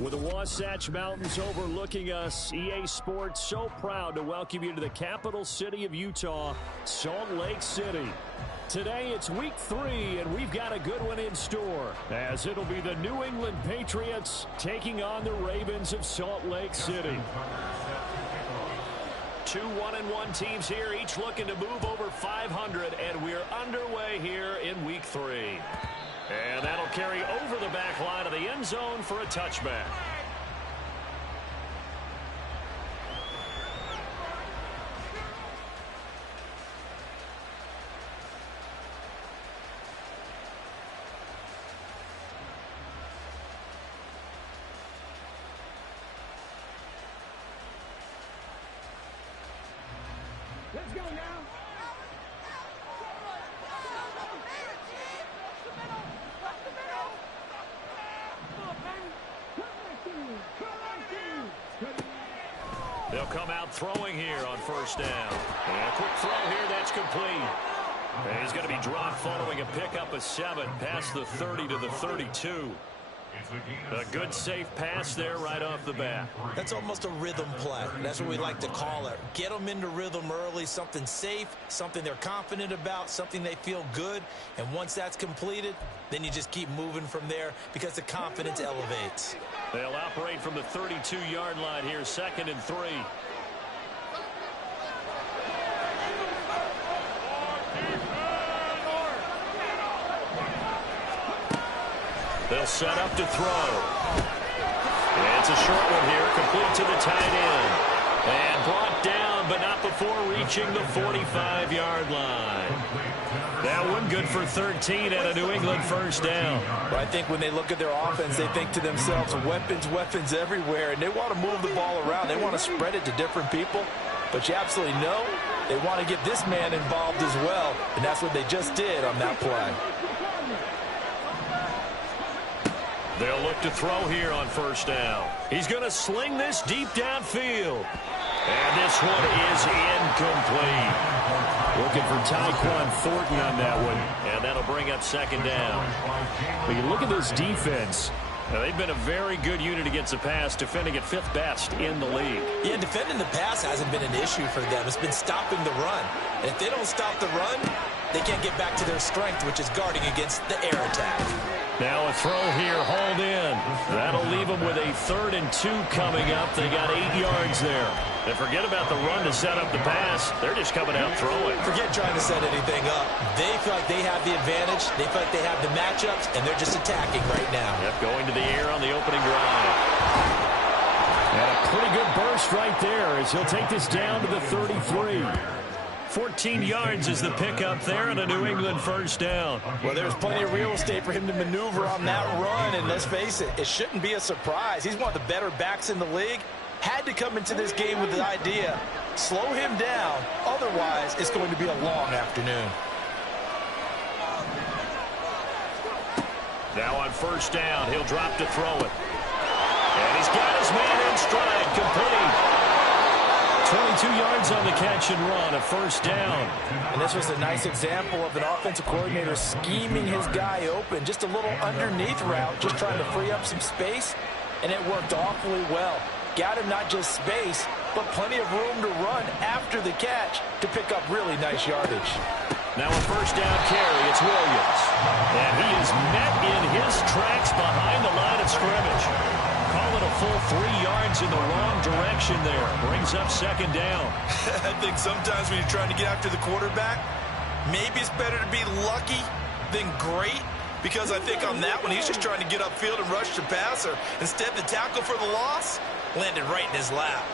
With the Wasatch Mountains overlooking us, EA Sports so proud to welcome you to the capital city of Utah, Salt Lake City. Today it's week 3, and we've got a good one in store, as it'll be the New England Patriots taking on the Ravens of Salt Lake City. Two 1-1 teams here, each looking to move over 500, and we're underway here in week 3. And that'll carry over the back line of the end zone for a touchback. Let's go now. They'll come out throwing here on first down. And a quick throw here, that's complete. And he's going to be dropped following a pickup of 7 past the 30 to the 32. A good safe pass there right off the bat. That's almost a rhythm play. That's what we like to call it. Get them into rhythm early, something safe, something they're confident about, something they feel good. And once that's completed, then you just keep moving from there because the confidence elevates. They'll operate from the 32-yard line here, 2nd and 3. They'll set up to throw. And it's a short one here, complete to the tight end. And brought down, but not before reaching the 45-yard line. That one good for 13 at a New England first down. But I think when they look at their offense, they think to themselves, weapons everywhere, and they want to move the ball around. They want to spread it to different people. But you absolutely know they want to get this man involved as well, and that's what they just did on that play. They'll look to throw here on first down. He's going to sling this deep downfield. And this one is incomplete. Looking for Tyquan Thornton on that one. And that'll bring up 2nd down. When you look at this defense, they've been a very good unit against the pass, defending at 5th best in the league. Yeah, defending the pass hasn't been an issue for them. It's been stopping the run. And if they don't stop the run, they can't get back to their strength, which is guarding against the air attack. Now a throw here, hauled in. That'll leave them with a 3rd and 2 coming up. They got 8 yards there. And forget about the run to set up the pass. They're just coming out throwing. Forget trying to set anything up. They feel like they have the advantage. They feel like they have the matchups, and they're just attacking right now. Yep, going to the air on the opening drive. And a pretty good burst right there as he'll take this down to the 33. 14 yards is the pickup there and a New England first down. Well, there's plenty of real estate for him to maneuver on that run, and let's face it, it shouldn't be a surprise. He's one of the better backs in the league. Had to come into this game with the idea, slow him down, otherwise it's going to be a long afternoon. Now on first down, he'll drop to throw it. And he's got his man in stride, complete. 22 yards on the catch and run, a first down. And this was a nice example of an offensive coordinator scheming his guy open. Just a little underneath route, just trying to free up some space, and it worked awfully well. Got him not just space, but plenty of room to run after the catch to pick up really nice yardage. Now a first down carry, it's Williams. And he is met in his tracks behind the line of scrimmage. Call it a full 3 yards in the wrong direction there. Brings up 2nd down. I think sometimes when you're trying to get after the quarterback, maybe it's better to be lucky than great. Because I think on that one, he's just trying to get upfield and rush the passer. Instead, the tackle for the loss landed right in his lap.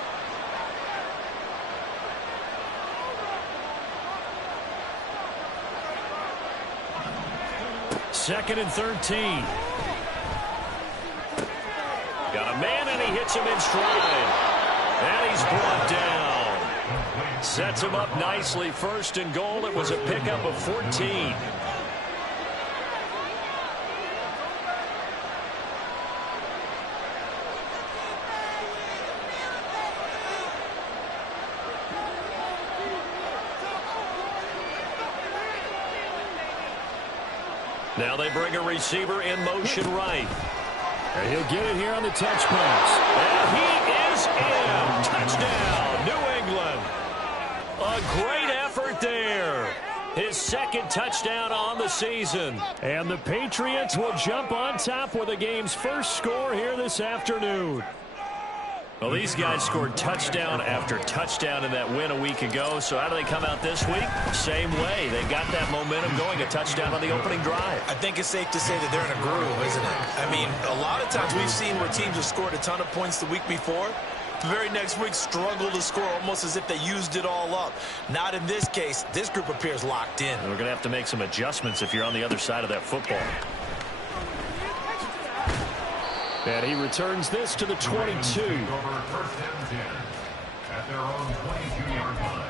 Second and 13. Got a man, and he hits him in stride. And he's brought down. Sets him up nicely. 1st and goal. It was a pickup of 14. Now they bring a receiver in motion right. And he'll get it here on the touch pass. And he is in. Touchdown, New England. A great effort there. His second touchdown on the season. And the Patriots will jump on top with the game's first score here this afternoon. Well, these guys scored touchdown after touchdown in that win a week ago. So how do they come out this week? Same way. They got that momentum going, a touchdown on the opening drive. I think it's safe to say that they're in a groove, isn't it? I mean, a lot of times we've seen where teams have scored a ton of points the week before. The very next week struggle to score almost as if they used it all up. Not in this case. This group appears locked in. And we're going to have to make some adjustments if you're on the other side of that football. And he returns this to the 22. First and 10 at their own 22-yard line.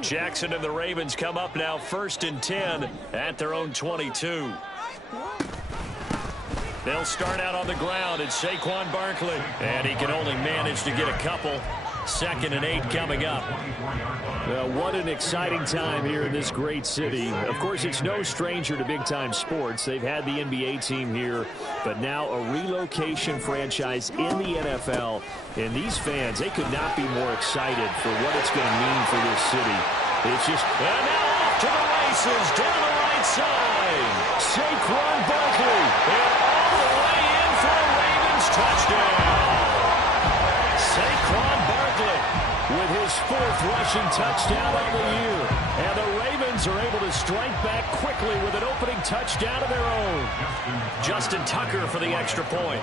Jackson and the Ravens come up now 1st and 10 at their own 22. They'll start out on the ground. It's Saquon Barkley. And he can only manage to get a couple. 2nd and 8 coming up. Well, what an exciting time here in this great city. Of course, it's no stranger to big-time sports. They've had the NBA team here, but now a relocation franchise in the NFL. And these fans, they could not be more excited for what it's going to mean for this city. It's just... And now off to the races, down the right side. Saquon Barkley. And all the way in for a Ravens touchdown. Saquon Barkley with his 4th rushing touchdown of the year. And the Ravens are able to strike back quickly with an opening touchdown of their own. Justin Tucker for the extra point.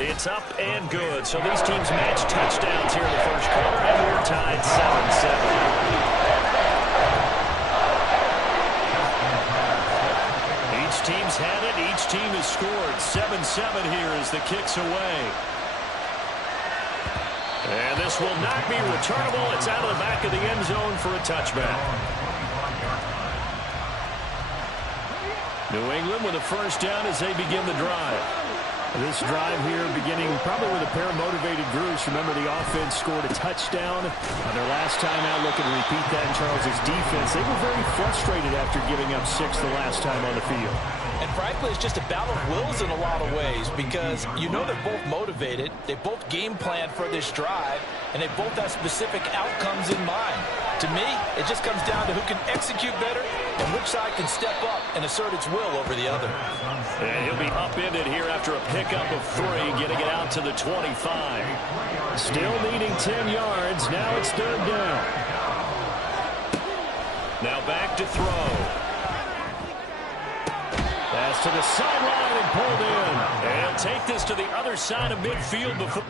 It's up and good. So these teams match touchdowns here in the first quarter, and we're tied 7-7. Each team's had it. Each team has scored. 7-7 here as the kick's away. And this will not be returnable. It's out of the back of the end zone for a touchback. New England with a first down as they begin the drive. This drive here beginning probably with a pair of motivated groups. Remember, the offense scored a touchdown on their last time out. Looking to repeat that in Charles' defense. They were very frustrated after giving up 6 the last time on the field. And frankly, it's just a battle of wills in a lot of ways because you know they're both motivated. They both game plan for this drive, and they both have specific outcomes in mind. To me, it just comes down to who can execute better and which side can step up and assert its will over the other. And he'll be upended here after a pickup of 3, getting it out to the 25. Still needing 10 yards. Now it's 3rd down. Now back to throw. Pass to the sideline and pulled in. And he'll take this to the other side of midfield before.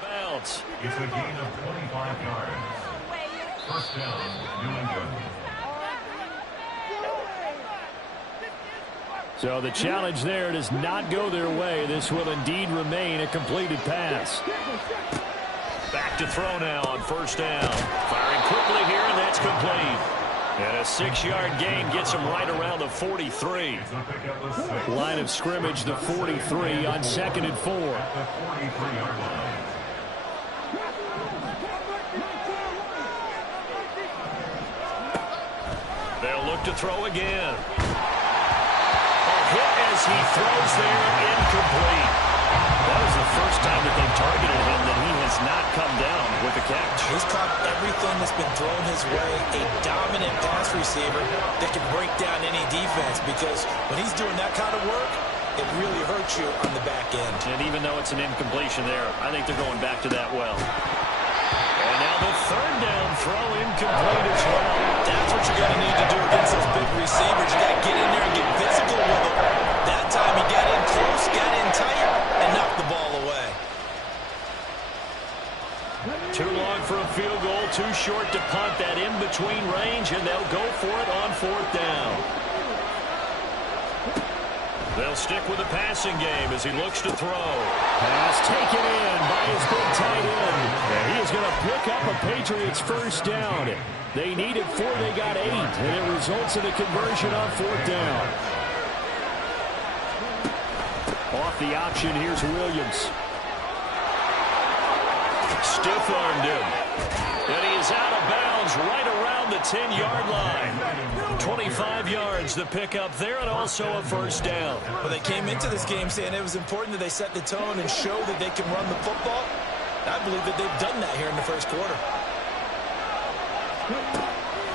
Bounce. It's a gain of 25 yards. First down, New England. So the challenge there does not go their way. This will indeed remain a completed pass. Back to throw now on first down. Firing quickly here, and that's complete. And a 6-yard gain gets him right around the 43. Line of scrimmage, the 43 on 2nd and 4. They'll look to throw again. A hit as he throws there, incomplete. That is the first time that they've targeted him that he has not come down with the catch. He's caught everything that's been thrown his way. A dominant pass receiver that can break down any defense because when he's doing that kind of work, it really hurts you on the back end. And even though it's an incompletion there, I think they're going back to that well. And now the 3rd down throw incomplete as well. That's what you're going to need to do against those big receivers. You got to get in there and get physical with them. That time he got in close, got in tight, and knocked the ball away. Too long for a field goal, too short to punt. That in-between range, and they'll go for it on 4th down. They'll stick with the passing game as he looks to throw. Pass taken in by his big tight end. And he is going to pick up a Patriots first down. They needed 4, they got 8, and it results in a conversion on 4th down. Off the option, here's Williams. Stiff-armed him. And he is out of bounds right around the 10-yard line. 25 yards the pickup there, and also a first down. Well, they came into this game saying it was important that they set the tone and show that they can run the football. I believe that they've done that here in the first quarter.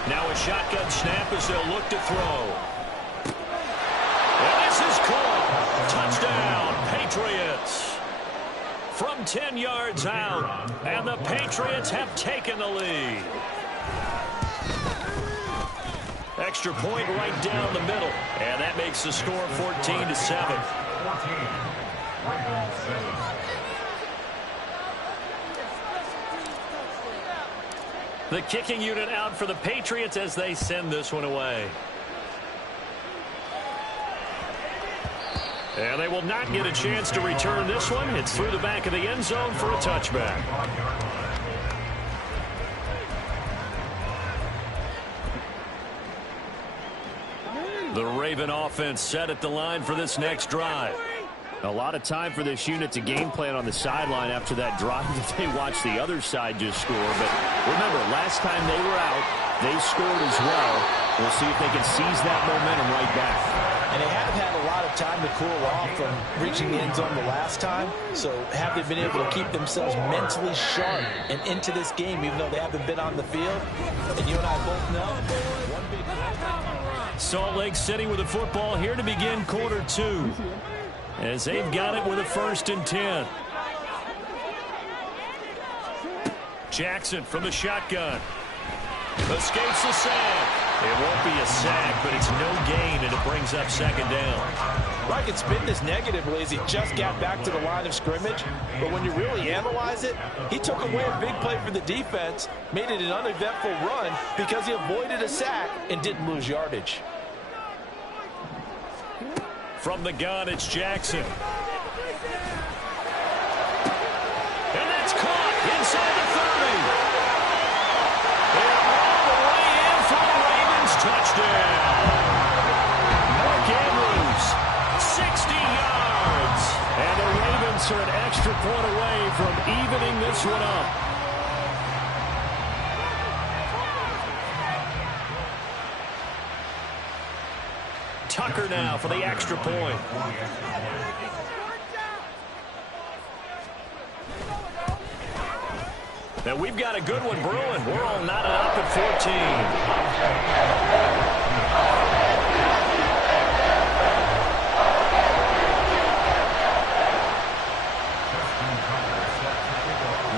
Now a shotgun snap as they'll look to throw. And this is caught. Touchdown, Patriots. From 10 yards out, and the Patriots have taken the lead. Extra point right down the middle, and that makes the score 14-7. The kicking unit out for the Patriots as they send this one away. And they will not get a chance to return this one. It's through the back of the end zone for a touchback. The Raven offense set at the line for this next drive. A lot of time for this unit to game plan on the sideline after that drive that they watched the other side just score. But remember, last time they were out, they scored as well. We'll see if they can seize that momentum right back. And they have had a lot of time to cool off from reaching the end zone the last time. So have they been able to keep themselves mentally sharp and into this game, even though they haven't been on the field? And you and I both know one big... Salt Lake City with the football here to begin quarter two, as they've got it with a 1st and 10. Jackson from the shotgun. Escapes the sack. It won't be a sack, but it's no gain, and it brings up 2nd down. Well, I can spin this negatively as he just got back to the line of scrimmage. But when you really analyze it, he took away a big play for the defense, made it an uneventful run because he avoided a sack and didn't lose yardage. From the gun, it's Jackson. And that's caught inside the 30. And all the way in for the Ravens touchdown. Mark Andrews, 60 yards. And the Ravens are an extra point away from evening this one up. Tucker now for the extra point. Now we've got a good one brewing. We're all knotted up at 14.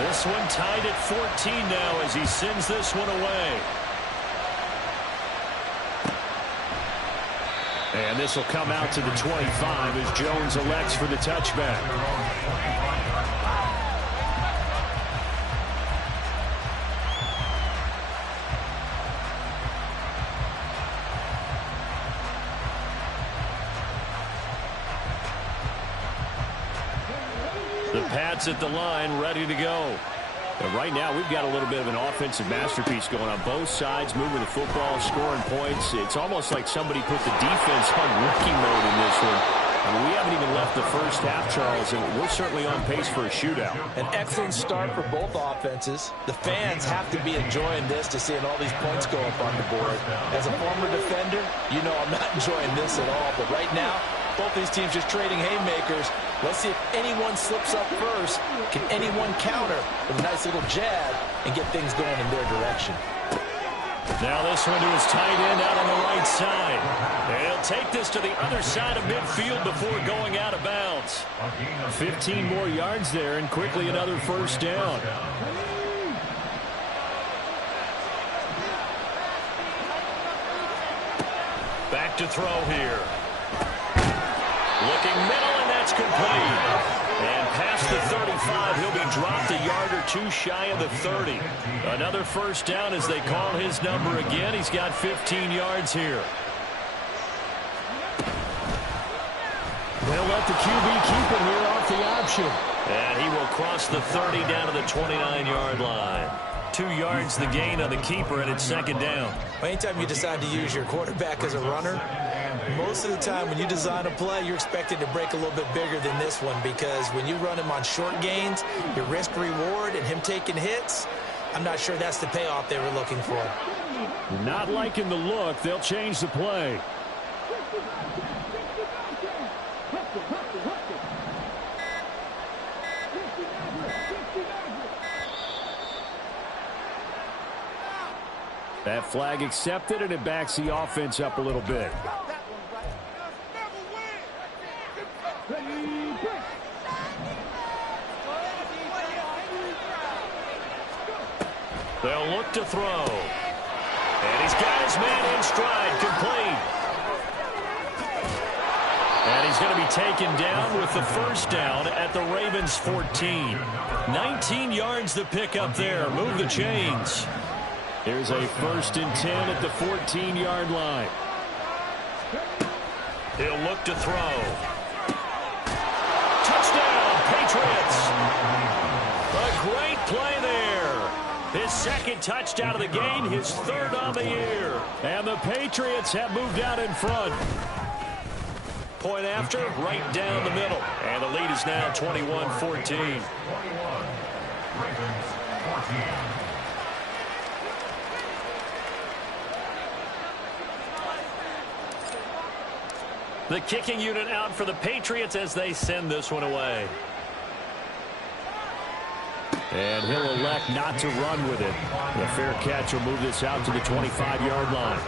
This one tied at 14 now as he sends this one away. And this will come out to the 25 as Jones elects for the touchback. The Pats at the line, ready to go. And right now, we've got a little bit of an offensive masterpiece going on both sides, moving the football, scoring points. It's almost like somebody put the defense on rookie mode in this one. And we haven't even left the first half, Charles, and we're certainly on pace for a shootout. An excellent start for both offenses. The fans have to be enjoying this to seeing all these points go up on the board. As a former defender, you know I'm not enjoying this at all. But right now, both these teams just trading haymakers. Let's see if anyone slips up first. Can anyone counter with a nice little jab and get things going in their direction? Now this one to his tight end out on the right side. And he'll take this to the other side of midfield before going out of bounds. 15 more yards there and quickly another 1st down. Back to throw here. Looking middle, and that's complete. And past the 35, he'll be dropped a yard or two shy of the 30. Another 1st down as they call his number again. He's got 15 yards here. They'll let the QB keep it here off the option. And he will cross the 30 down to the 29-yard line. 2 yards the gain on the keeper, and it's 2nd down. Anytime you decide to use your quarterback as a runner, Most of the time when you design a play, you're expected to break a little bit bigger than this one, because when you run him on short gains, your risk reward and him taking hits, I'm not sure that's the payoff they were looking for. Not liking the look. They'll change the play. That flag accepted, and it backs the offense up a little bit. They'll look to throw. And he's got his man in stride, complete. And he's going to be taken down with the first down at the Ravens' 14. 19 yards to pick up there. Move the chains. Here's a 1st and 10 at the 14-yard line. He'll look to throw. Touchdown, Patriots. A great play there. His second touchdown of the game, his 3rd on the year. And the Patriots have moved out in front. Point after, right down the middle. And the lead is now 21-14. The kicking unit out for the Patriots as they send this one away. And he'll elect not to run with it. The fair catch will move this out to the 25-yard line.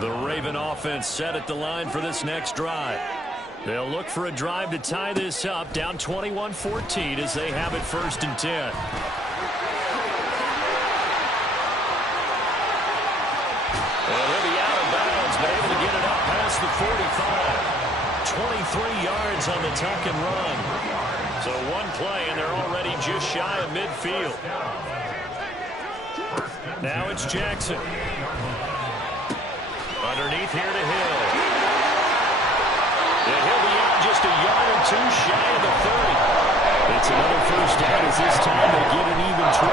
The Raven offense set at the line for this next drive. They'll look for a drive to tie this up, down 21-14 as they have it 1st and 10. And he'll be out of bounds, but able to get it out past the 45. 23 yards on the tuck and run. So one play, and they're already just shy of midfield. Now it's Jackson. Underneath here to Hill. And he'll be out just a yard or two shy of the 30. It's another first down as this time they get an even 20.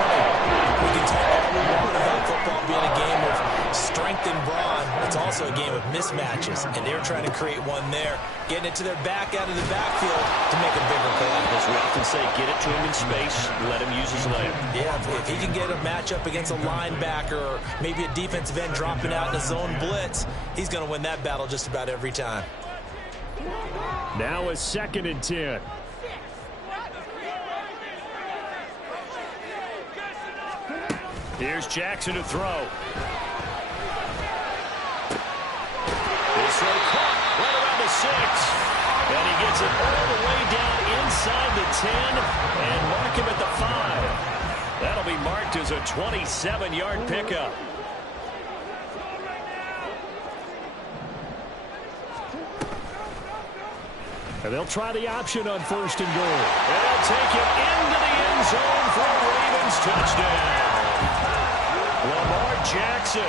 We can talk all we want about football being a game of strength and brawn. It's also a game of mismatches, and they're trying to create one there, getting it to their back out of the backfield to make a bigger play. As we often say, get it to him in space, let him use his leg. Yeah, if he can get a matchup against a linebacker or maybe a defensive end dropping out in a zone blitz, he's going to win that battle just about every time. Now a 2nd and 10. Here's Jackson to throw. This throw caught right around the 6. And he gets it all the way down inside the 10 and mark him at the 5. That'll be marked as a 27-yard pickup. And they'll try the option on 1st and goal. And they'll take it into the end zone for a Ravens touchdown. Lamar Jackson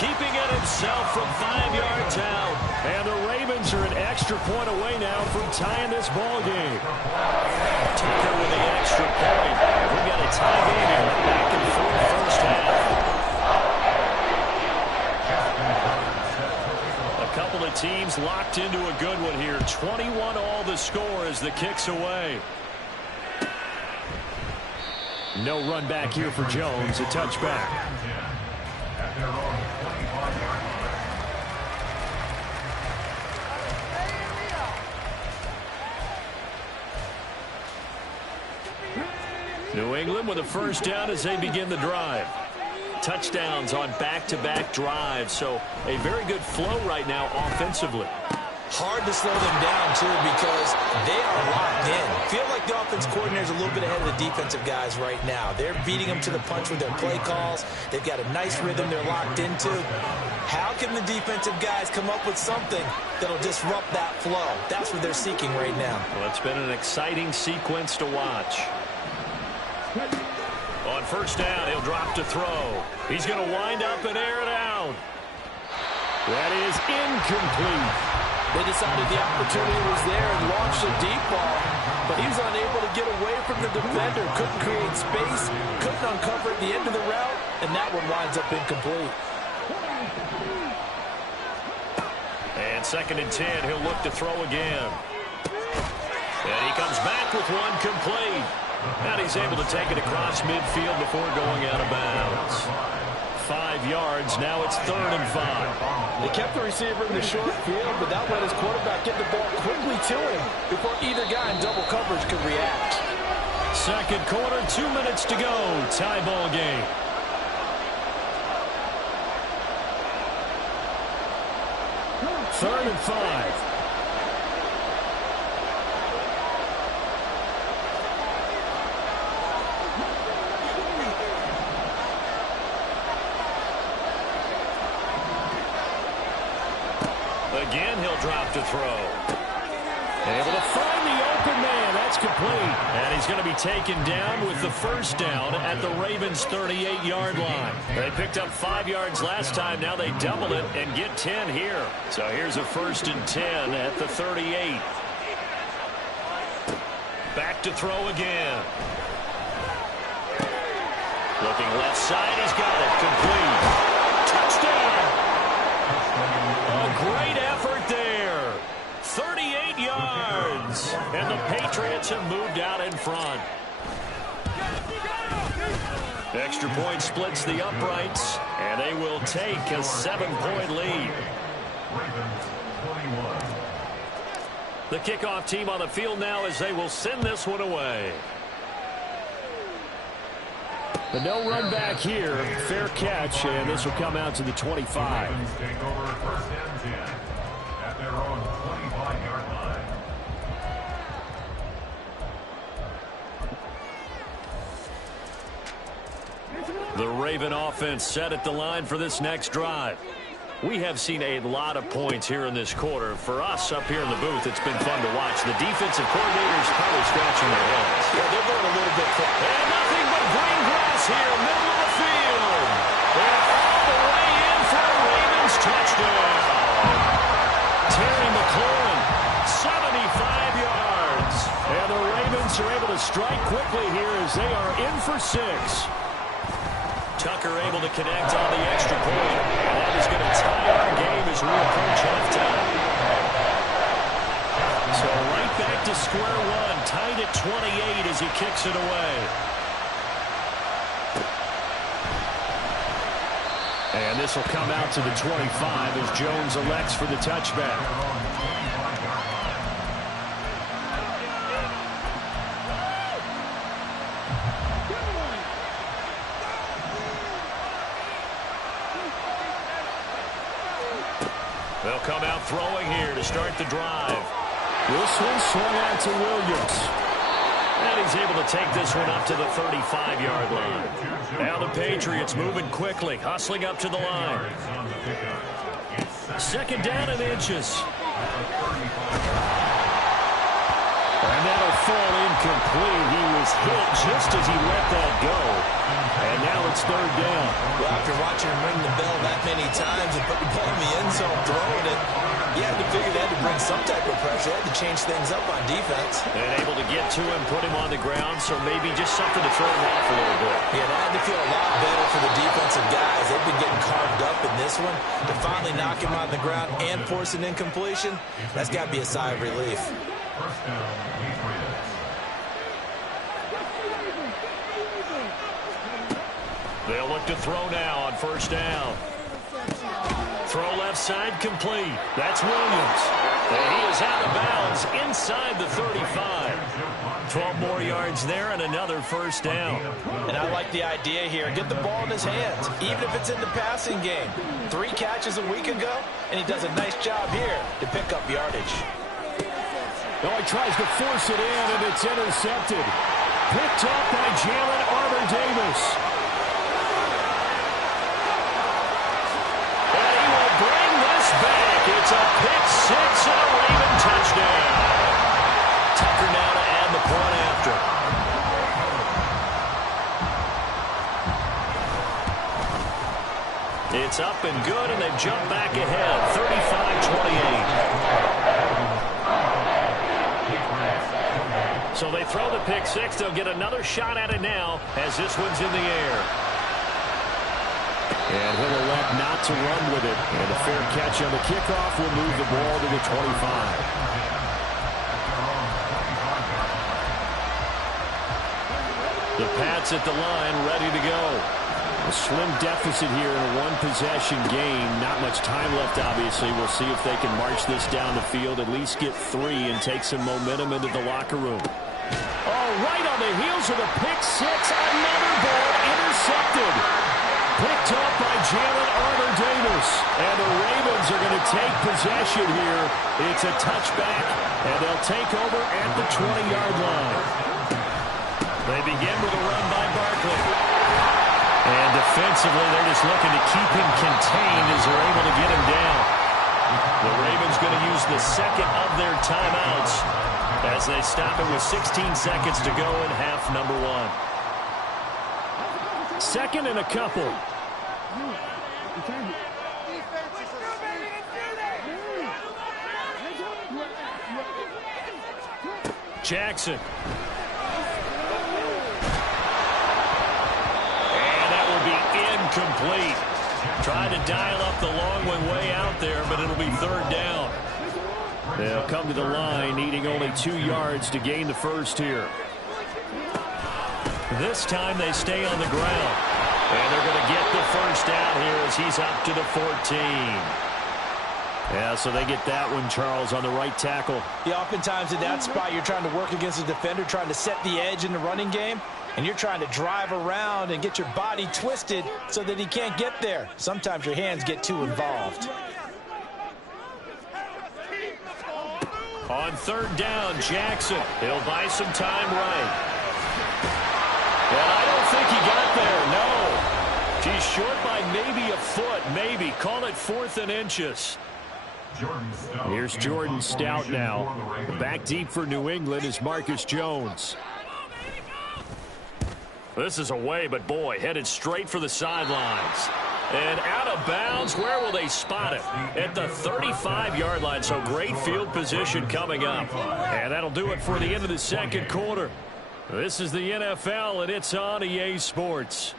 keeping it himself from 5 yards out. And the Ravens are an extra point away now from tying this ball game. Tucker with the extra point. We've got a tie game here. Back and forth first half. A couple of teams locked into a good one here. 21 all the score as the kick's away. No run back here for Jones. A touchback. New England with a first down as they begin the drive. Touchdowns on back-to-back drives, so a very good flow right now offensively. Hard to slow them down, too, because they are locked in. Feel like the offense coordinator is a little bit ahead of the defensive guys right now. They're beating them to the punch with their play calls. They've got a nice rhythm they're locked into. How can the defensive guys come up with something that'll disrupt that flow? That's what they're seeking right now. Well, it's been an exciting sequence to watch. On first down, he'll drop to throw. He's going to wind up and air it out. That is incomplete. They decided the opportunity was there and launched a deep ball, but he was unable to get away from the defender, couldn't create space, couldn't uncover at the end of the route, and that one winds up incomplete. And 2nd and 10, he'll look to throw again. And he comes back with one complete. And he's able to take it across midfield before going out of bounds. 5 yards, now it's 3rd and 5. They kept the receiver in the short field, but that let his quarterback get the ball quickly to him before either guy in double coverage could react. 2nd quarter, 2 minutes to go. Tie ball game. Third and 5. Again, he'll drop to throw. Able to find the open man. That's complete. And he's going to be taken down with the first down at the Ravens' 38-yard line. They picked up 5 yards last time. Now they double it and get 10 here. So here's a 1st and 10 at the 38. Back to throw again. Looking left side. He's got it. Complete. Touchdown. A great effort there. 38 yards. And the Patriots have moved out in front. Extra point splits the uprights, and they will take a 7-point lead. The kickoff team on the field now as they will send this one away. The no run back here. Fair catch, and this will come out to the 25. Take over 1st and 10 at their own 25-yard line. The Raven offense set at the line for this next drive. We have seen a lot of points here in this quarter. For us up here in the booth, it's been fun to watch. The defensive coordinators probably scratching their heads. Yeah, they're going a little bit quick. And nothing but green grass here, middle of the field. And all the way in for a Ravens touchdown. Terry McLaurin, 75 yards. And the Ravens are able to strike quickly here as they are in for 6. Tucker able to connect on the extra point. And that is going to tie our game as we approach halftime. So right back to square one, tied at 28 as he kicks it away. And this will come out to the 25 as Jones elects for the touchback. They'll come out throwing here to start the drive. This one swung out to Williams. And he's able to take this one up to the 35-yard line. Now the Patriots moving quickly, hustling up to the line. 2nd down and inches. And that'll fall incomplete. He was hit just as he let that go. And now it's 3rd down. Well, after watching him ring the bell that many times and put the ball in the end zone, throwing it, you had to figure they had to bring some type of pressure. They had to change things up on defense. And able to get to him, put him on the ground, so maybe just something to throw him off a little bit. Yeah, that had to feel a lot better for the defensive guys. They've been getting carved up in this one. To finally knock him on the ground and force an incompletion, that's got to be a sigh of relief. 1st down, Patriots. They'll look to throw now on 1st down. Throw left side complete. That's Williams. And he is out of bounds inside the 35. 12 more yards there and another 1st down. And I like the idea here. Get the ball in his hands, even if it's in the passing game. 3 catches a week ago, and he does a nice job here to pick up yardage. Oh, he tries to force it in, and it's intercepted. Picked up by Jalen Armour-Davis. And he will bring this back. It's a pick 6 and a Raven touchdown. Tucker now to add the point after. It's up and good, and they've jumped back ahead, 35-28. So they throw the pick 6. They'll get another shot at it now as this one's in the air. And he'll elect not to run with it. And a fair catch on the kickoff will move the ball to the 25. The Pats at the line, ready to go. A slim deficit here in a one-possession game. Not much time left, obviously. We'll see if they can march this down the field, at least get 3, and take some momentum into the locker room. Oh, right on the heels of the pick six. Another ball intercepted. Picked up by Jalen Armour-Davis. And the Ravens are going to take possession here. It's a touchback, and they'll take over at the 20-yard line. They begin with a run by Barkley. And defensively, they're just looking to keep him contained as they're able to get him down. The Ravens going to use the second of their timeouts as they stop it with 16 seconds to go in half number 1. Second and a couple. Jackson. Incomplete. Trying to dial up the long one way out there, but it'll be third down. They'll come to the line, needing only 2 yards to gain the first here. This time they stay on the ground. And they're going to get the first down here as he's up to the 14. Yeah, so they get that one, Charles, on the right tackle. Yeah, oftentimes in that spot, you're trying to work against a defender, trying to set the edge in the running game. And you're trying to drive around and get your body twisted so that he can't get there. Sometimes your hands get too involved. On third down, Jackson. He'll buy some time right. And I don't think he got there, no. He's short by maybe a foot, maybe. Call it 4th and inches. Here's Jordan Stout now. Back deep for New England is Marcus Jones. This is away, but boy, headed straight for the sidelines. And out of bounds, where will they spot it? At the 35-yard line, so great field position coming up. And that'll do it for the end of the second quarter. This is the NFL, and it's on EA Sports.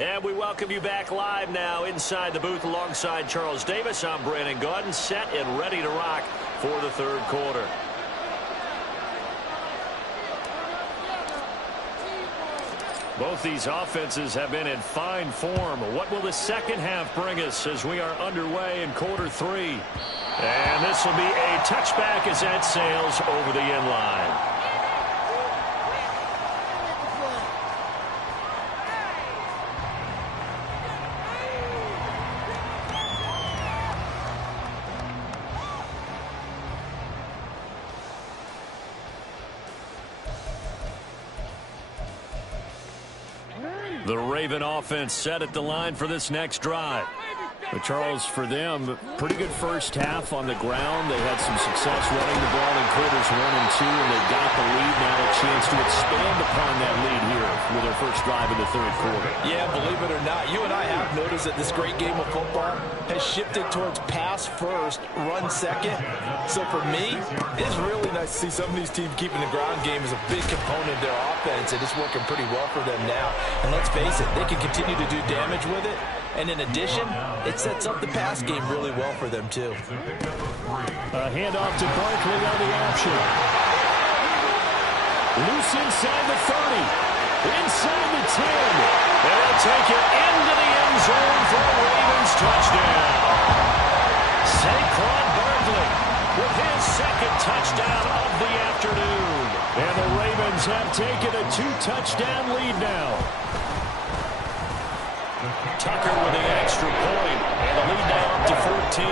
And we welcome you back live now inside the booth alongside Charles Davis. I'm Brandon Gaudin, set and ready to rock for the third quarter. Both these offenses have been in fine form. What will the second half bring us as we are underway in quarter 3? And this will be a touchback as that sails over the end line. The Raven offense set at the line for this next drive. But Charles, for them, pretty good first half on the ground. They had some success running the ball in quarters 1 and 2, and they got the lead. Now a chance to expand upon that lead here with their first drive in the third quarter. Yeah, believe it or not, you and I have noticed that this great game of football has shifted towards pass first, run second. So for me, it's really nice to see some of these teams keeping the ground game as a big component of their offense, and it's working pretty well for them now. And let's face it, they can continue to do damage with it. And in addition, it sets up the pass game really well for them, too. A handoff to Barkley on the option. Loose inside the 30. Inside the 10. And they'll take it into the end zone for a Ravens touchdown. Saquon Barkley with his second touchdown of the afternoon. And the Ravens have taken a 2-touchdown lead now. Tucker with the extra point, and the lead now up to 14.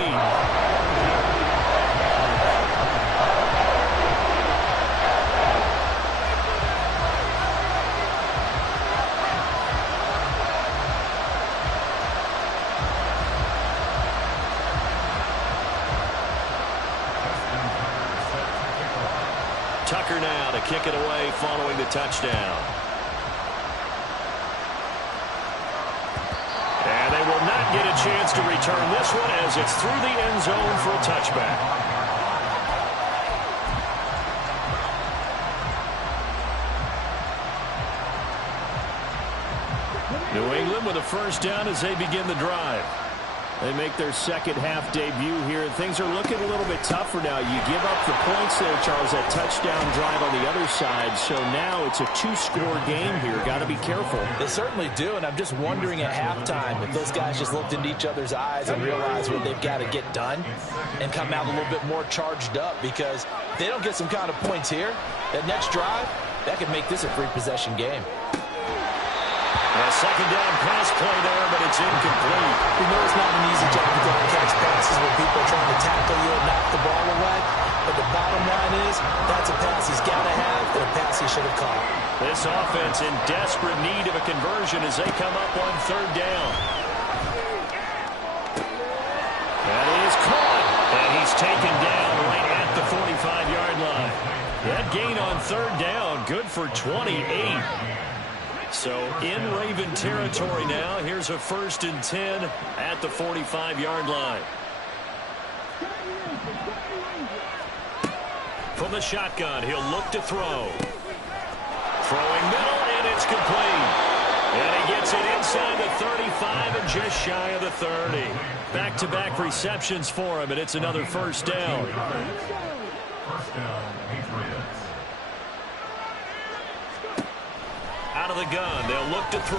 Tucker now to kick it away following the touchdown. And they will not might get a chance to return this one as it's through the end zone for a touchback. New England with a first down as they begin the drive. They make their second half debut here. Things are looking a little bit tougher now. You give up the points there, Charles, that touchdown drive on the other side. So now it's a two-score game here. Got to be careful. They certainly do, and I'm just wondering at halftime if those guys just looked into each other's eyes and realized what they've got to get done and come out a little bit more charged up, because if they don't get some kind of points here, that next drive, that could make this a free-possession game. A second down pass play there, but it's incomplete. We know it's not an easy job to go and catch passes when people are trying to tackle you and knock the ball away. But the bottom line is, that's a pass he's got to have and a pass he should have caught. This offense in desperate need of a conversion as they come up on third down. That is caught, and he's taken down right at the 45-yard line. That gain on third down, good for 28. So in Raven territory now. Here's a 1st and 10 at the 45-yard line. From the shotgun, he'll look to throw. Throwing middle, and it's complete. And he gets it inside the 35 and just shy of the 30. Back-to-back receptions for him, and it's another first down. First down, Patriots. Out of the gun, they'll look to throw.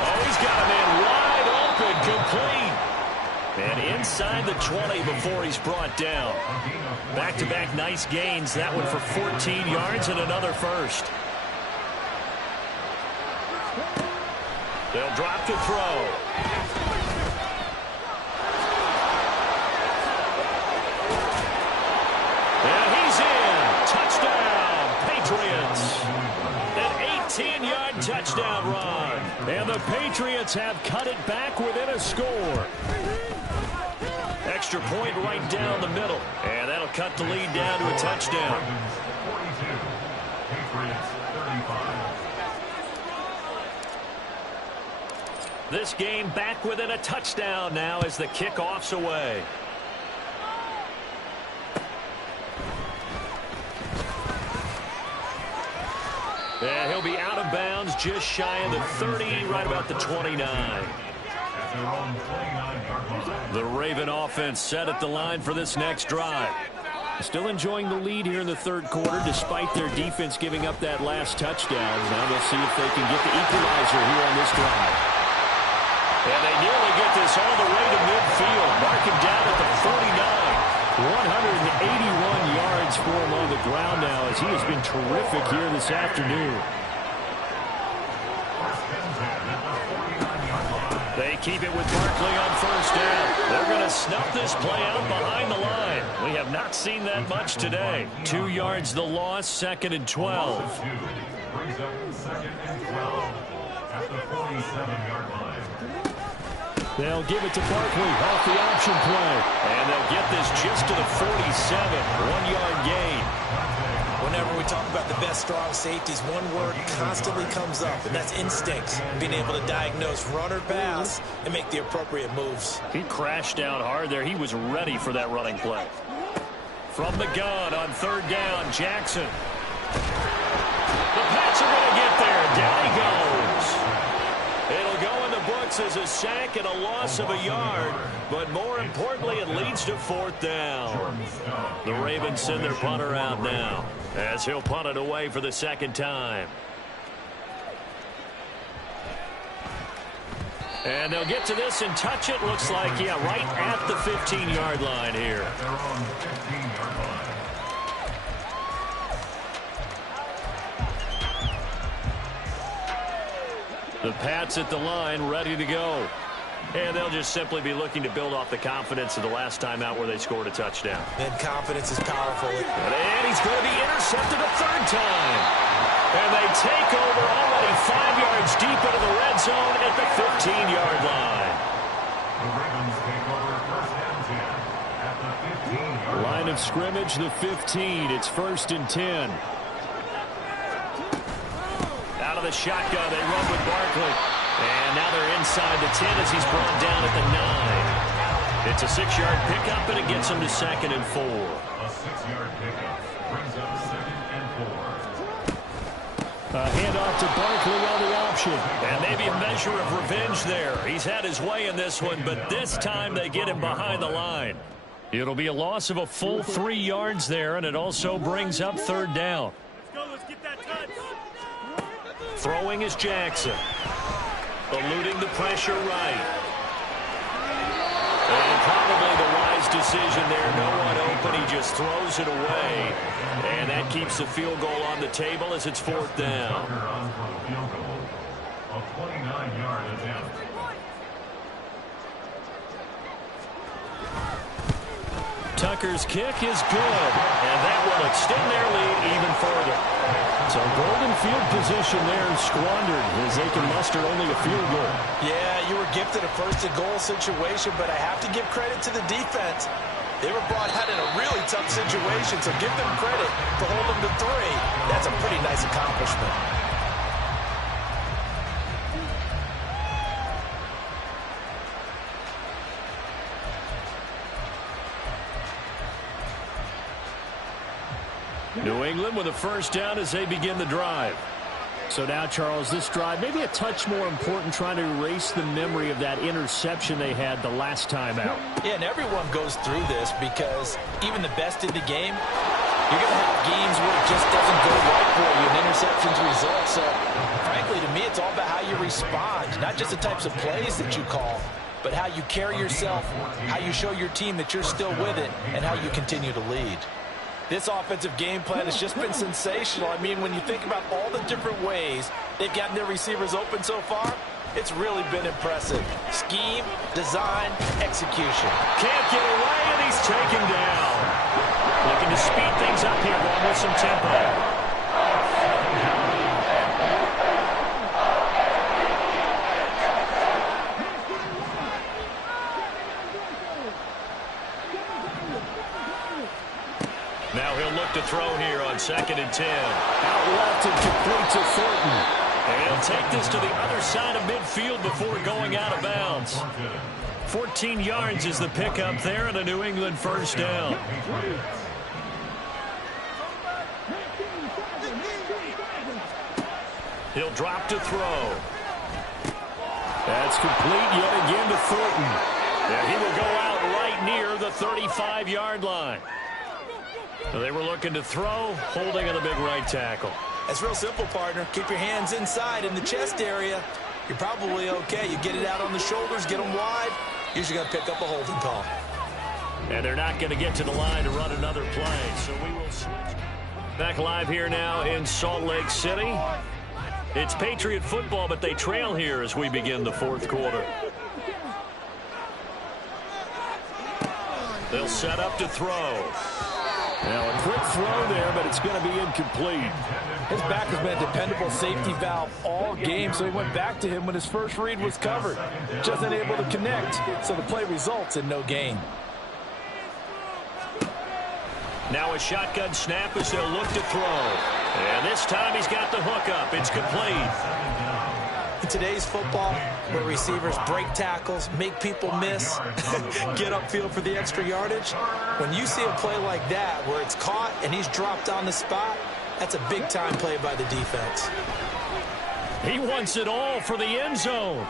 Oh, he's got a man wide open, complete. And inside the 20 before he's brought down. Back-to-back nice gains. That one for 14 yards and another first. They'll drop to throw. And he's in. Touchdown, Patriots. An 18-yard touchdown run. And the Patriots have cut it back within a score. Extra point right down the middle. And that'll cut the lead down to a touchdown. 42. Patriots 35. This game back within a touchdown now as the kickoff's away. And he'll be out of bounds just shy of the 30, right about the 29. At their own 29-yard line. The Raven offense set at the line for this next drive. Still enjoying the lead here in the third quarter despite their defense giving up that last touchdown. Now we'll see if they can get the equalizer here on this drive. And they nearly get this all the way to midfield. Mark him down at the 49. 181 yards for him on the ground now as he has been terrific here this afternoon. They keep it with Barkley on first down. They're going to snuff this play out behind the line. We have not seen that much today. 2 yards the loss, 2nd and 12. Brings up 2nd and 12 at the 47-yard line. They'll give it to Barkley off the option play. And they'll get this just to the 47. 1-yard gain. Whenever we talk about the best strong safeties, one word constantly comes up, and that's instinct. Being able to diagnose run or pass and make the appropriate moves. He crashed down hard there. He was ready for that running play. From the gun on third down, Jackson. The Pats are going to get there. Down he goes. It'll go in the books as a sack and a loss of a yard. But more importantly, it leads to 4th down. The Ravens send their punter out now as he'll punt it away for the second time. And they'll get to this and touch it. Looks like, yeah, right at the 15-yard line here. At their own 15-yard line. The Pats at the line, ready to go. And they'll just simply be looking to build off the confidence of the last time out where they scored a touchdown. And confidence is powerful. And he's going to be intercepted a third time. And they take over already 5 yards deep into the red zone at the 15-yard line. The Ravens take over 1st and 10 at the 15-yard line. Line of scrimmage, the 15. It's 1st and 10. Out of the shotgun, they run with Barkley. And now they're inside the 10 as he's brought down at the 9. It's a 6-yard pickup, and it gets him to 2nd and 4. A 6-yard pickup brings up 2nd and 4. A handoff to Barkley on the option. And maybe a measure of revenge there. He's had his way in this one, but this time they get him behind the line. It'll be a loss of a full 3 yards there, and it also brings up 3rd down. Let's get that touch. Throwing is Jackson. Eluding the pressure right. And probably the wise decision there. No one open. He just throws it away. And that keeps the field goal on the table as it's 4th down. Tucker on for the field goal. A 29-yard attempt. Tucker's kick is good, and that will extend their lead even further. So golden field position there squandered as they can muster only a field goal. Yeah, you were gifted a 1st-and-goal situation, but I have to give credit to the defense. They were brought out in a really tough situation, so give them credit to hold them to 3. That's a pretty nice accomplishment. New England with a 1st down as they begin the drive. So now, Charles, this drive maybe a touch more important, trying to erase the memory of that interception they had the last time out. Yeah, and everyone goes through this because even the best in the game, you're going to have games where it just doesn't go right for you and interceptions result. So, frankly, to me, it's all about how you respond, not just the types of plays that you call, but how you carry yourself, how you show your team that you're still with it, and how you continue to lead. This offensive game plan has just been sensational. I mean, when you think about all the different ways they've gotten their receivers open so far, it's really been impressive. Scheme, design, execution. Can't get away, and he's taken down. Looking to speed things up here, going with some tempo. Now he'll look to throw here on 2nd and 10. Out left and complete to Thornton. And he'll take this to the other side of midfield before going out of bounds. 14 yards is the pickup there and a New England 1st down. He'll drop to throw. That's complete yet again to Thornton. And he will go out right near the 35-yard line. They were looking to throw, holding on the big right tackle. It's real simple, partner. Keep your hands inside in the chest area. You're probably okay. You get it out on the shoulders, get them wide. Usually going to pick up a holding call. And they're not going to get to the line to run another play, so we will switch. Back live here now in Salt Lake City. It's Patriot football, but they trail here as we begin the 4th quarter. They'll set up to throw. Now a quick throw there, but it's going to be incomplete. His back has been a dependable safety valve all game, so he went back to him when his first read was covered. Just unable to connect, so the play results in no gain. Now a shotgun snap as they'll look to throw. And this time he's got the hook up. It's complete. In today's football, where receivers break tackles, make people miss, get upfield for the extra yardage, when you see a play like that where it's caught and he's dropped on the spot, that's a big-time play by the defense. He wants it all for the end zone.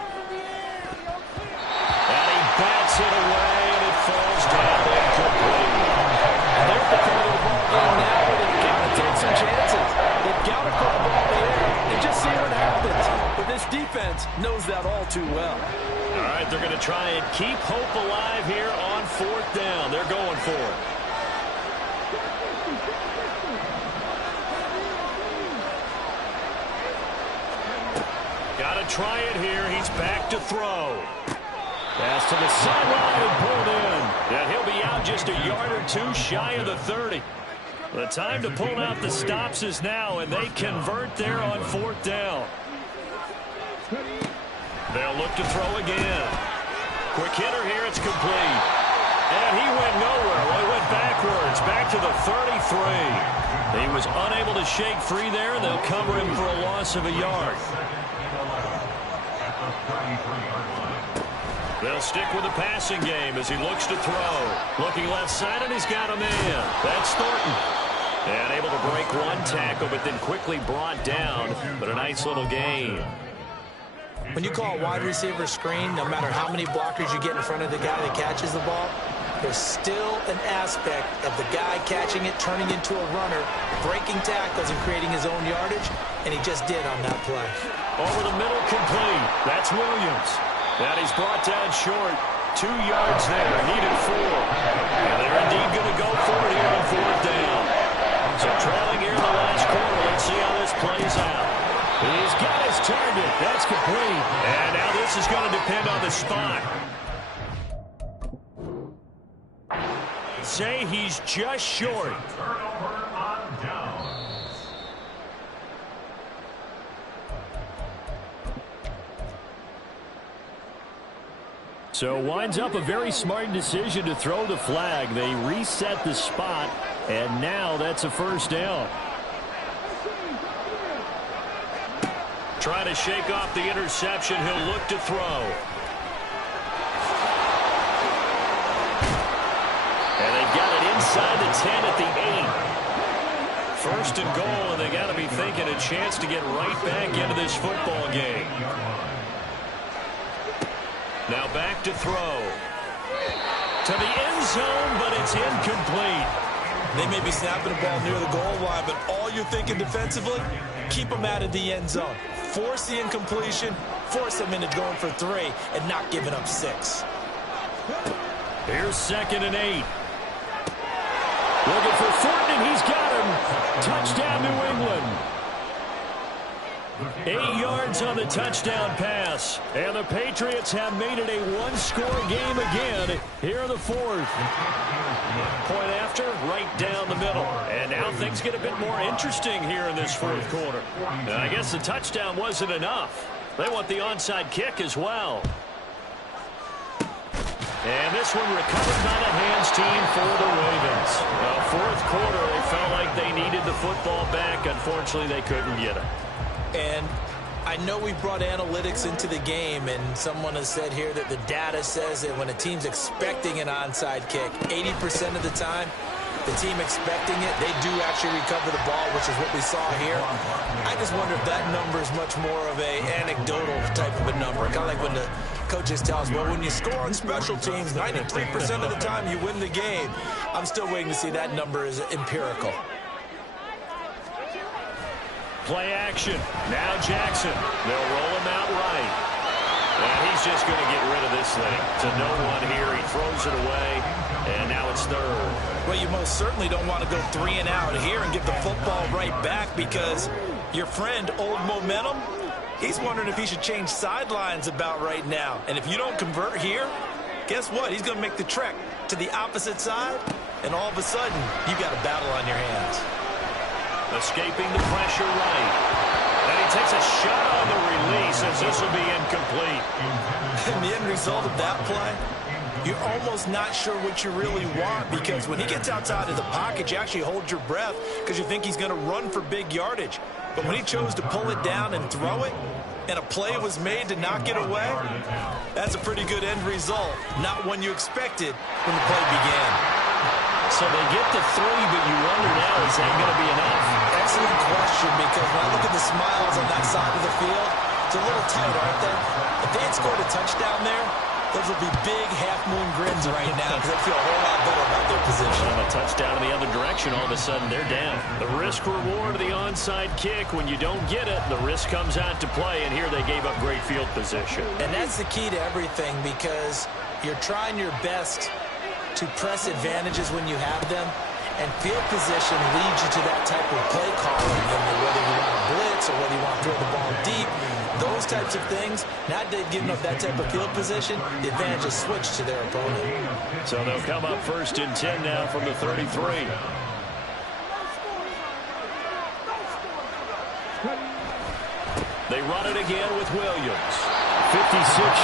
And he bats it away, and it falls down incomplete. And they're at the part of the ball game now where they've got to take some chances. They've got to put the ball in the air and just see what happens. But this defense knows that all too well. All right, they're going to try and keep hope alive here on 4th down. They're going for it. Got to try it here. He's back to throw. Pass to the sideline and pulled in. And he'll be out just a yard or two shy of the 30. The time to pull out the stops is now, and they convert there on 4th down. They'll look to throw again. Quick hitter here. It's complete. And he went nowhere. Well, he went backwards, back to the 33. He was unable to shake free there, and they'll cover him for a loss of a yard. They'll stick with the passing game as he looks to throw. Looking left side, and he's got a man. That's Thornton. And able to break one tackle, but then quickly brought down. But a nice little gain. When you call a wide receiver screen, no matter how many blockers you get in front of the guy that catches the ball, there's still an aspect of the guy catching it, turning into a runner, breaking tackles and creating his own yardage, and he just did on that play. Over the middle, complete. That's Williams. And he's brought down short. 2 yards there. Needed 4. And they're indeed going to go for it here on 4th down. So trailing here in the last quarter. Let's see how this plays out. He's got his target. That's complete. And now this is going to depend on the spot. Say he's just short. Turnover on downs. So winds up a very smart decision to throw the flag. They reset the spot, and now that's a 1st down. Trying to shake off the interception. He'll look to throw. And they've got it inside the 10 at the 8. 1st and goal, and they got to be thinking a chance to get right back into this football game. Now back to throw. To the end zone, but it's incomplete. They may be snapping the ball near the goal line, but all you're thinking defensively, keep them out of the end zone. Force the incompletion, force them into going for 3, and not giving up 6. Here's 2nd and 8. Looking for Thornton, and he's got him. Touchdown, New England. 8 yards on the touchdown pass. And the Patriots have made it a 1-score game again here in the 4th. Point after, right down the middle. And now things get a bit more interesting here in this 4th quarter. And I guess the touchdown wasn't enough. They want the onside kick as well. And this one recovered by the hands team for the Ravens. Now, 4th quarter, they felt like they needed the football back. Unfortunately, they couldn't get it. And I know we brought analytics into the game, and someone has said here that the data says that when a team's expecting an onside kick, 80% of the time, the team expecting it, they do actually recover the ball, which is what we saw here. I just wonder if that number is much more of a anecdotal type of a number. Kind of like when the coaches tell us, well, when you score on special teams, 93% of the time you win the game. I'm still waiting to see that number is empirical. Play action. Now Jackson. They'll roll him out right. And he's just going to get rid of this thing. To no one here. He throws it away. And now it's 3rd. Well, you most certainly don't want to go 3 and out here and get the football right back, because your friend, Old Momentum, he's wondering if he should change sidelines about right now. And if you don't convert here, guess what? He's going to make the trek to the opposite side, and all of a sudden, you got a battle on your hands. Escaping the pressure right. And he takes a shot on the release as this will be incomplete. And the end result of that play, you're almost not sure what you really want, because when he gets outside of the pocket, you actually hold your breath because you think he's going to run for big yardage. But when he chose to pull it down and throw it, and a play was made to knock it away, that's a pretty good end result. Not one you expected when the play began. So they get to 3, but you wonder now, is that going to be enough? Excellent question, because when I look at the smiles on that side of the field, it's a little tight, aren't they? If they had scored a touchdown there, those would be big half-moon grins right now, because they feel a whole lot better about their position. On a touchdown in the other direction, all of a sudden they're down. The risk-reward of the onside kick, when you don't get it, the risk comes out to play, and here they gave up great field position. And that's the key to everything, because you're trying your best to press advantages when you have them, and field position leads you to that type of play calling, whether you want to blitz or whether you want to throw the ball deep. Those types of things, now that they've given up that type of field position, the advantage is switched to their opponent. So they'll come up 1st and 10 now from the 33. They run it again with Williams. 56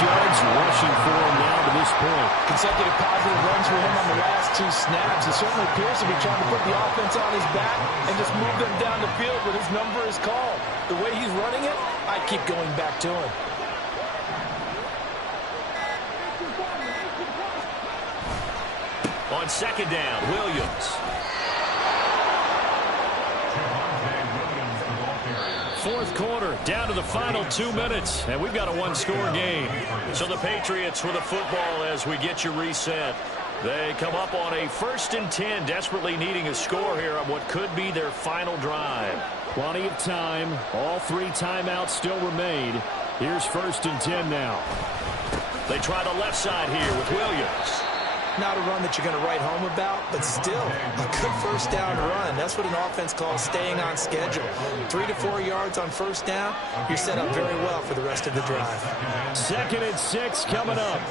yards rushing for him now to this point. Consecutive positive runs for him on the last 2 snaps. He certainly appears to be trying to put the offense on his back and just move them down the field when his number is called. The way he's running it, I keep going back to him. on second down, Williams. Fourth quarter, down to the final 2 minutes, and we've got a one-score game. So the Patriots with the football as we get you reset. They come up on a 1st and 10, desperately needing a score here on what could be their final drive. Plenty of time. All 3 timeouts still remain. Here's 1st and 10 now. They try the left side here with Williams. Not a run that you're going to write home about, but still a good first down run. That's what an offense calls staying on schedule. 3 to 4 yards on first down, you're set up very well for the rest of the drive. 2nd and 6 coming up.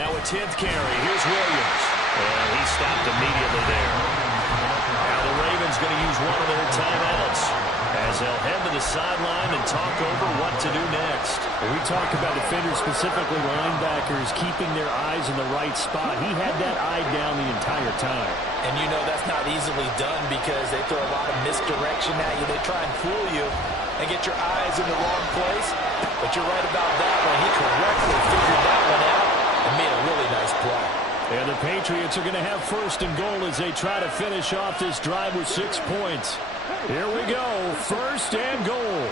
Now a 10th carry. Here's Williams. And he stopped immediately there. Now the Ravens going to use one of their timeouts as they'll head to the sideline and talk over what to do next. We talk about defenders, specifically linebackers, keeping their eyes in the right spot. He had that eye down the entire time. And you know that's not easily done because they throw a lot of misdirection at you. They try and fool you and get your eyes in the wrong place. But you're right about that one. He correctly figured that one out and made a really nice play. And the Patriots are going to have 1st and goal as they try to finish off this drive with 6 points. Here we go, 1st and goal.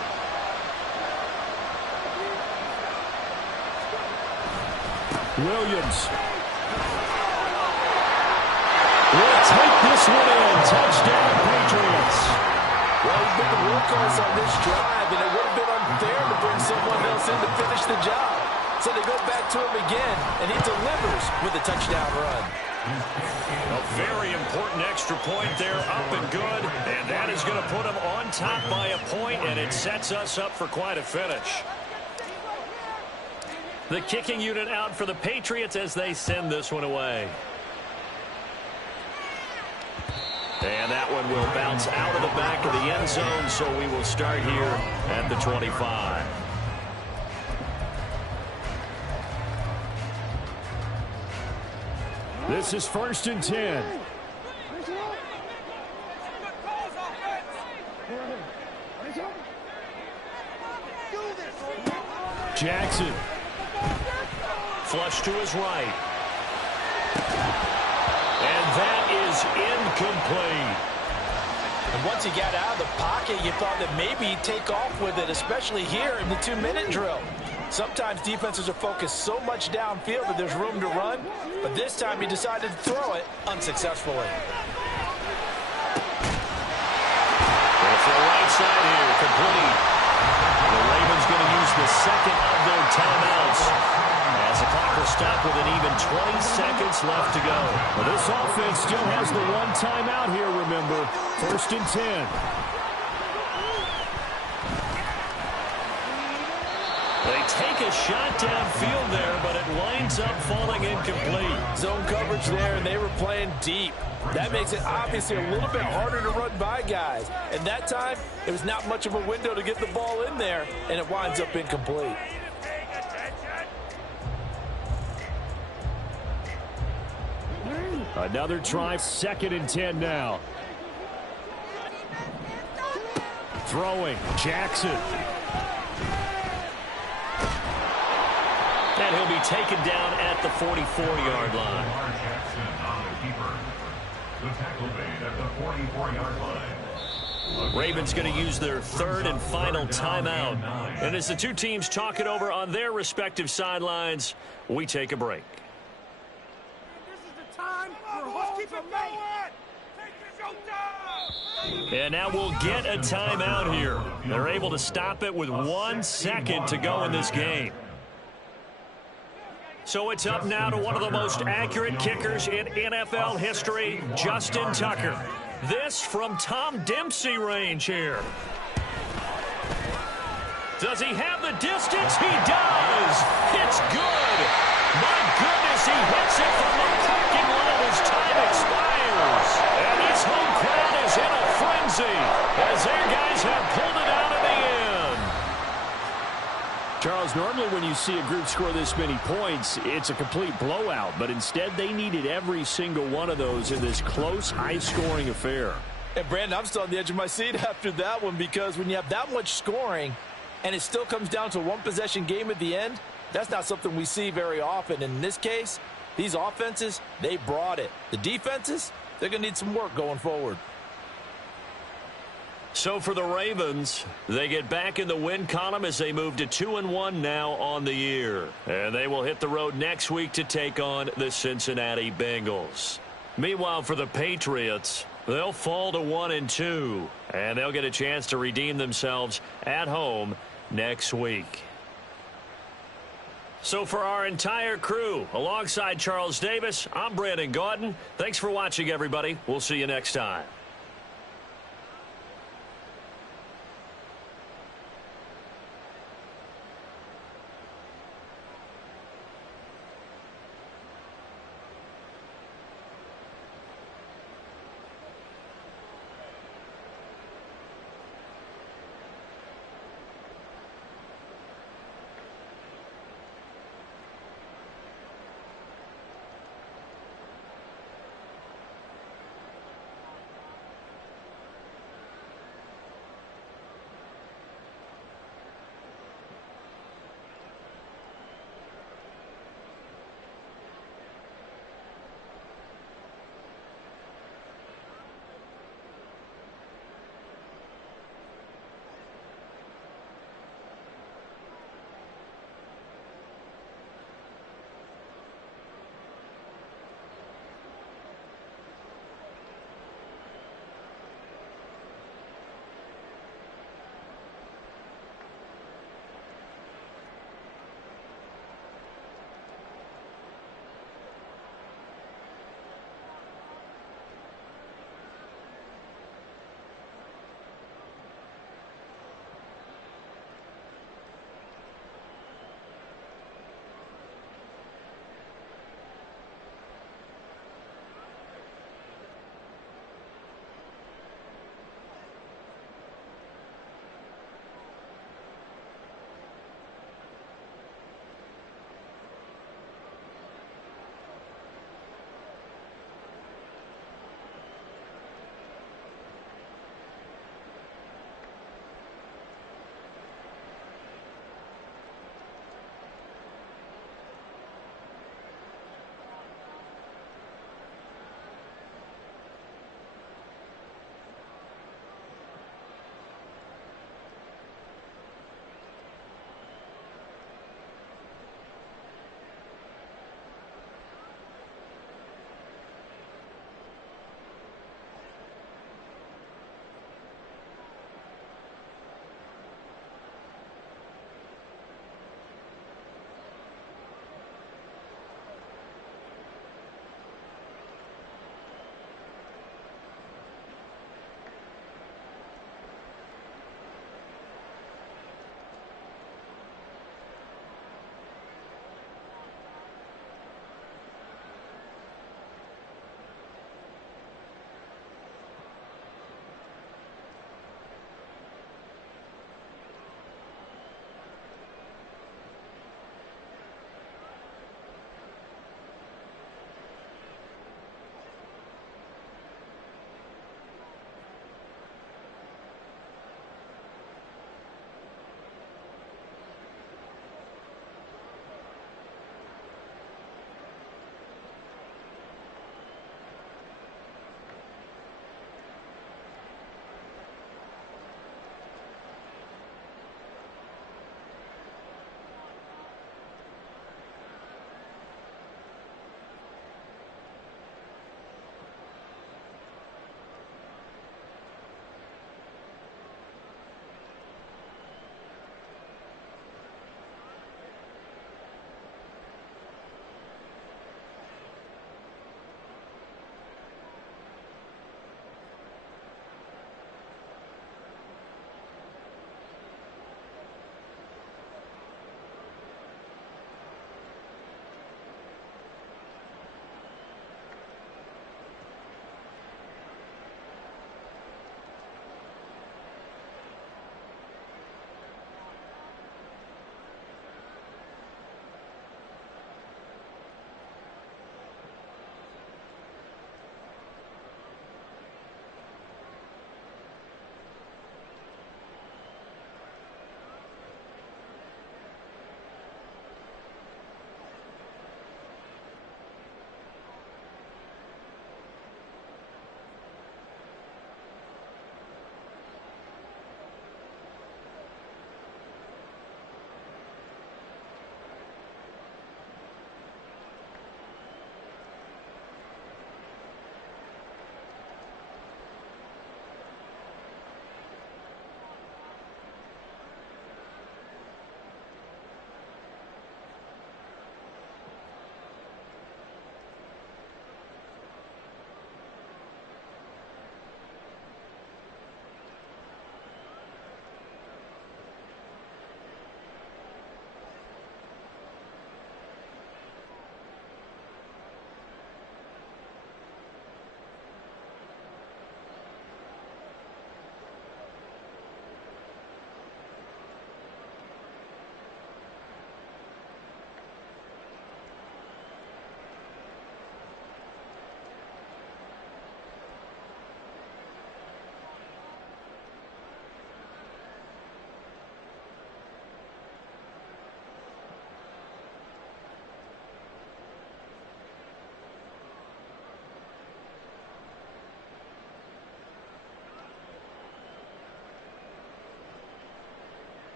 Williams will take this one in. Touchdown, Patriots. Well, he's been the workhorse on this drive, and it would have been unfair to bring someone else in to finish the job. So they go back to him again, and he delivers with a touchdown run. A very important extra point there, up and good. And that is going to put them on top by a point, and it sets us up for quite a finish. The kicking unit out for the Patriots as they send this one away. And that one will bounce out of the back of the end zone, so we will start here at the 25. This is 1st and 10. Jackson. Flush to his right. And that is incomplete. And once he got out of the pocket, you thought that maybe he'd take off with it, especially here in the 2-minute drill. Sometimes defenses are focused so much downfield that there's room to run, but this time he decided to throw it unsuccessfully. Off the right side here, complete. The Ravens going to use the 2nd of their timeouts as the clock will stop with an even 20 seconds left to go. Well, this offense still has the 1 timeout here, remember. 1st and 10. They take a shot downfield there, but it winds up falling incomplete. Zone coverage there, and they were playing deep. That makes it obviously a little bit harder to run by guys. And that time, it was not much of a window to get the ball in there, and it winds up incomplete. Another try, 2nd and 10 now. Throwing, Jackson. And he'll be taken down at the 44-yard line. Ravens going to use their 3rd and final timeout. And as the two teams talk it over on their respective sidelines, we take a break. This is the time for let's keep it going. And now we'll get a timeout here. They're able to stop it with 1 second to go in this game. So it's up now to one of the most accurate kickers in NFL history, Justin Tucker. This from Tom Dempsey range here. Does he have the distance? He does. It's good. My goodness, he hits it from the parking lot as time expires. And this home crowd is in a frenzy as their guys have pulled it out of the end. Charles, normally when you see a group score this many points, it's a complete blowout. But instead, they needed every single one of those in this close, high-scoring affair. And, Brandon, I'm still on the edge of my seat after that one because when you have that much scoring and it still comes down to a one-possession game at the end, that's not something we see very often. In this case, These offenses, they brought it. The defenses, they're going to need some work going forward. So for the Ravens, they get back in the win column as they move to 2-1 now on the year. And they will hit the road next week to take on the Cincinnati Bengals. Meanwhile, for the Patriots, they'll fall to 1-2. And they'll get a chance to redeem themselves at home next week. So for our entire crew, alongside Charles Davis, I'm Brandon Gaudin. Thanks for watching, everybody. We'll see you next time.